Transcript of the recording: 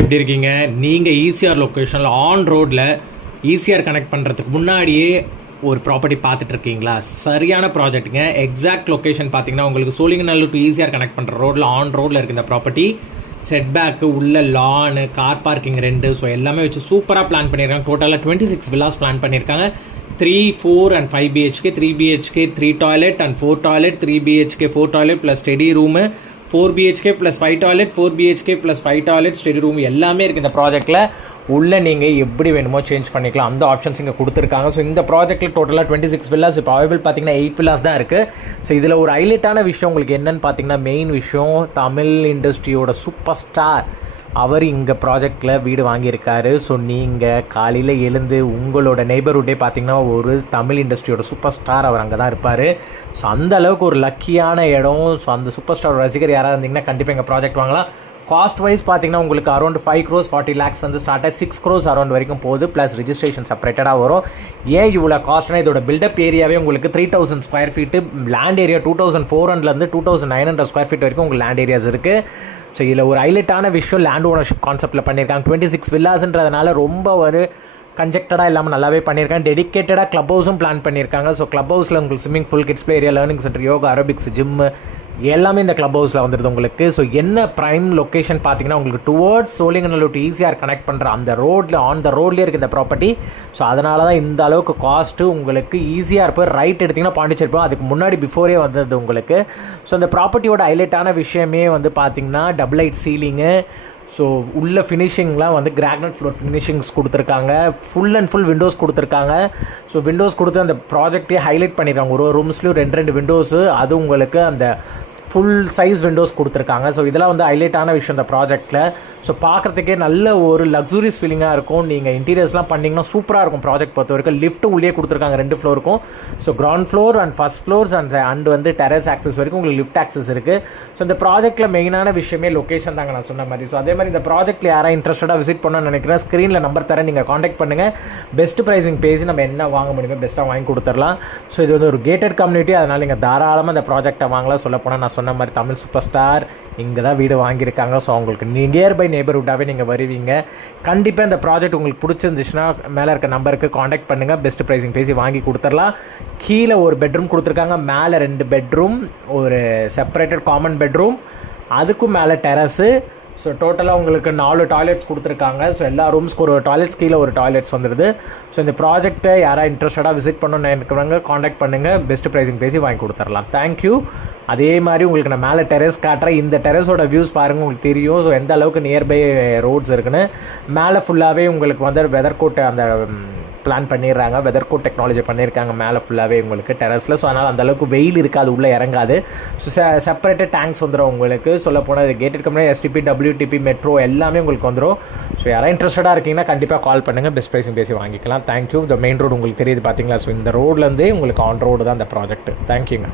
எப்படி இருக்கீங்க? நீங்கள் ஈசிஆர் லொக்கேஷனில் ஆன் ரோட்டில் ஈசிஆர் கனெக்ட் பண்ணுறதுக்கு முன்னாடியே ஒரு ப்ராப்பர்ட்டி பார்த்துட்ருக்கீங்களா? சரியான ப்ராஜெக்ட்டுங்க. எக்ஸாக்ட் லொக்கேஷன் பார்த்தீங்கன்னா உங்களுக்கு சோழிங்கநல்லூர் டு ஈசிஆர் கனெக்ட் பண்ணுற ரோட்டில் ஆன் ரோட்டில் இருக்குது இந்த ப்ராப்பர்ட்டி. செட்பேக்கு உள்ள லானு, கார் பார்க்கிங் 2, ஸோ எல்லாமே வச்சு சூப்பராக பிளான் பண்ணியிருக்காங்க. டோட்டலாக 26 வில்லாஸ் பிளான் பண்ணியிருக்காங்க. 3, 4 and 5 BHK, 3 BHK 3 toilet and 4 toilet, 3 BHK 4 toilet plus study room, 4 BHK plus 5 toilet, 4 BHK plus 5 toilet, study room எல்லாமே இருக்குது இந்த ப்ராஜெக்ட்டில். உள்ளே நீங்கள் எப்படி வேணுமோ சேஞ்ச் பண்ணிக்கலாம், அந்த ஆப்ஷன்ஸ் இங்கே கொடுத்துருக்காங்க. ஸோ இந்த ப்ராஜெக்ட்டில் டோட்டலாக 26 வில்லாஸ், இப்போ அவைலபிள் பார்த்தீங்கன்னா 8 வில்லாஸ் தான் இருக்குது. ஸோ இதில் ஒரு ஹைலைட்டான விஷயம் உங்களுக்கு என்னென்னு பார்த்தீங்கன்னா, மெயின் விஷயம், தமிழ் இண்டஸ்ட்ரியோட சூப்பர் ஸ்டார் அவர் இங்கே ப்ராஜெக்டில் வீடு வாங்கியிருக்காரு. ஸோ நீங்கள் காலையில் எழுந்து உங்களோட நெய்பர்ஹுட்டே பார்த்தீங்கன்னா ஒரு தமிழ் இண்டஸ்ட்ரியோட சூப்பர் ஸ்டார் அவர் அங்கே தான் இருப்பார். ஸோ அந்த அளவுக்கு ஒரு லக்கியான இடம். ஸோ அந்த சூப்பர் ஸ்டார் ரசிகர் யாராவது இருந்தீங்கன்னா கண்டிப்பாக எங்கள் ப்ராஜெக்ட் வாங்கலாம். காஸ்ட் வைஸ் பார்த்தீங்கன்னா உங்களுக்கு அரௌண்ட் 5 crores 40 lakhs வந்து ஸ்டார்ட் ஆகி 6 crores அரௌண்ட் வரைக்கும் போகுது. ப்ளஸ் ரிஜிஸ்ட்ரேஷன் செப்பரேட்டடாக வரும். ஏன் இவ்வளோ காஸ்ட்னா, இதோட பில்டப் ஏரியாவே உங்களுக்கு 3000 square feet, land area 2400 2900 square feet வரைக்கும் உங்களுக்கு லேண்ட் ஏரியாஸ் இருக்குது. ஸோ இதில் ஒரு ஹைலைட்டான விஷயம், லேண்ட் ஓனர்ஷிப் கான்செப்ட்டில் பண்ணியிருக்காங்க. 26 வில்லாஸ்ன்றதுனால ரொம்ப ஒரு கன்ஜெக்டடாக இல்லாமல் நல்லாவே பண்ணியிருக்காங்க. டெடிக்கேட்டடாக க்ளப் ஹவுஸும் பிளான் பண்ணியிருக்காங்க. ஸோ க்ளப் ஹவுஸில் உங்களுக்கு swimming pool, kids play area, learning centre, yoga, aerobics, gym எல்லாமே இந்த க்ளப் ஹவுஸில் வந்துடுது உங்களுக்கு. ஸோ என்ன ப்ரைம் லொக்கேஷன் பார்த்தீங்கன்னா உங்களுக்கு towards Sholinganallur to ECR connect பண்ணுற அந்த ரோட்டில், ஆன் த ரோட்லேயே இருக்குது இந்த ப்ராப்பர்ட்டி. ஸோ அதனால தான் இந்த அளவுக்கு காஸ்ட்டு. உங்களுக்கு ஈஸியாக இருப்போம். ரைட் எடுத்திங்கன்னா பாண்டிச்சேரி போகும், அதுக்கு முன்னாடி பிஃபோரே வந்தது உங்களுக்கு. ஸோ இந்த ப்ராப்பர்ட்டியோட ஹைலைட்டான விஷயமே வந்து பார்த்திங்கன்னா டபுள் லைட் சீலிங்கு. ஸோ உள்ள ஃபினிஷிங்லாம் வந்து கிரானைட் ஃப்ளோர் ஃபினிஷிங்ஸ் கொடுத்துருக்காங்க. ஃபுல் அண்ட் ஃபுல் விண்டோஸ் கொடுத்துருக்காங்க. ஸோ விண்டோஸ் கொடுத்து அந்த ப்ராஜெக்டே ஹைலைட் பண்ணியிருக்காங்க. ஒரு ரூம்ஸ்லேயும் 2 விண்டோஸு, அது உங்களுக்கு அந்த ஃபுல் சைஸ் விண்டோஸ் கொடுத்துருக்காங்க. ஸோ இதெல்லாம் வந்து ஹைலைட்டான விஷயம் இந்த ப்ராஜெக்ட்டில். ஸோ பார்க்குறதுக்கே நல்ல ஒரு லக்ஸுரியஸ் ஃபீலிங்காக இருக்கும். நீங்கள் இன்டீரியர்ஸ்லாம் பண்ணிங்கன்னா சூப்பராக இருக்கும் ப்ராஜெக்ட் பொறுத்த வரைக்கும். லிஃப்ட்டும் உள்ளே கொடுத்துருக்காங்க 2 ஃப்ளோருக்கும். So ground floor and first floors and வந்து டெரஸ் ஆக்சஸ் வரைக்கும் உங்களுக்கு லிஃப்ட் ஆக்சஸ் இருக்குது. ஸோ இந்த ப்ராஜெக்ட்டில் மெயினான விஷயமே லொக்கேஷன் தாங்க நான் சொன்ன மாதிரி. ஸோ அதே மாதிரி இந்த ப்ராஜெக்ட்டில் யாராவது இன்ட்ரெஸ்டடாக விசிட் பண்ணணும்னு நினைக்கிறேன், ஸ்க்ரீனில் நம்பர் தரேன், நீங்கள் காண்டாக்ட் பண்ணுங்கள். பெஸ்ட் ப்ரைஸிங் பேசி நம்ம என்ன வாங்க முடியுமோ பெஸ்ட்டாக வாங்கி கொடுத்துடலாம். ஸோ இது வந்து ஒரு கேட்டட் கம்யூனிட்டி, அதனால் நீங்கள் தாராளமாக இந்த ப்ராஜெக்ட்டை வாங்கலாம். சொல்லப்போனால் நான் சொன்ன மாதிரி தமிழ் சூப்பர் ஸ்டார் இங்கே தான் வீடு வாங்கியிருக்காங்க. ஸோ அவங்களுக்கு நியர்பை நெய்பர்ஹுட்டாகவே நீங்கள் வருவீங்க. கண்டிப்பாக இந்த ப்ராஜெக்ட் உங்களுக்கு பிடிச்சிருந்துச்சுன்னா மேலே இருக்க நம்பருக்கு காண்டாக்ட் பண்ணுங்கள். பெஸ்ட் ப்ரைஸிங் பேசி வாங்கி கொடுத்துடலாம். கீழே ஒரு பெட்ரூம் கொடுத்துருக்காங்க, மேலே 2 பெட்ரூம், ஒரு செப்பரேட்டட் காமன் பெட்ரூம், அதுக்கும் மேலே டெரஸு. ஸோ டோட்டலாக உங்களுக்கு 4 டாய்லெட்ஸ் கொடுத்துருக்காங்க. ஸோ எல்லா ரூம்ஸ்க்கு ஒரு டாய்லெட்ஸ், கீழே ஒரு டாய்லெட்ஸ் வந்துடுது. ஸோ இந்த ப்ராஜெக்ட்டை யாராவது இன்ட்ரெஸ்டடாக விசிட் பண்ணணும்னு நினைக்கிறவங்க காண்டாக்ட் பண்ணுங்கள். பெஸ்ட் ப்ரைஸிங் பேசி வாங்கி கொடுத்துடலாம். தேங்க்யூ. அதே மாதிரி உங்களுக்கு நான் மேலே டெரஸ் காட்டுறேன். இந்த டெரஸோட வியூஸ் பாருங்கள், உங்களுக்கு தெரியும். ஸோ எந்த அளவுக்கு நியர்பை ரோட்ஸ் இருக்குன்னு. மேலே ஃபுல்லாகவே உங்களுக்கு வந்து வெதர் கோட் அந்த பிளான் பண்ணிடுறாங்க, வெதர் கோட் டெக்னாலஜி பண்ணியிருக்காங்க மேலே ஃபுல்லாகவே உங்களுக்கு டெரஸில். ஸோ அதனால் அந்தளவுக்கு வெயில் இருக்காது, உள்ளே இறங்காது. ஸோ செப்பரேட்டட் டேங்க்ஸ் வந்துடும் உங்களுக்கு. சொல்ல போனால் gated company, STP, WTP, metro எல்லாமே உங்களுக்கு வந்துடும். ஸோ யாராவது இன்ட்ரெஸ்டடாக இருக்கீங்கன்னா கண்டிப்பாக கால் பண்ணுங்கள். பெஸ்ட் ப்ரைஸிங் பேசி வாங்கிக்கலாம். தேங்க்யூ. இந்த மெயின் ரோடு உங்களுக்கு தெரியுது பார்த்தீங்களா? ஸோ இந்த ரோட்லேருந்தே உங்களுக்கு ஆன் ரோடு தான் இந்த ப்ராஜெக்ட். தேங்க்யூங்க.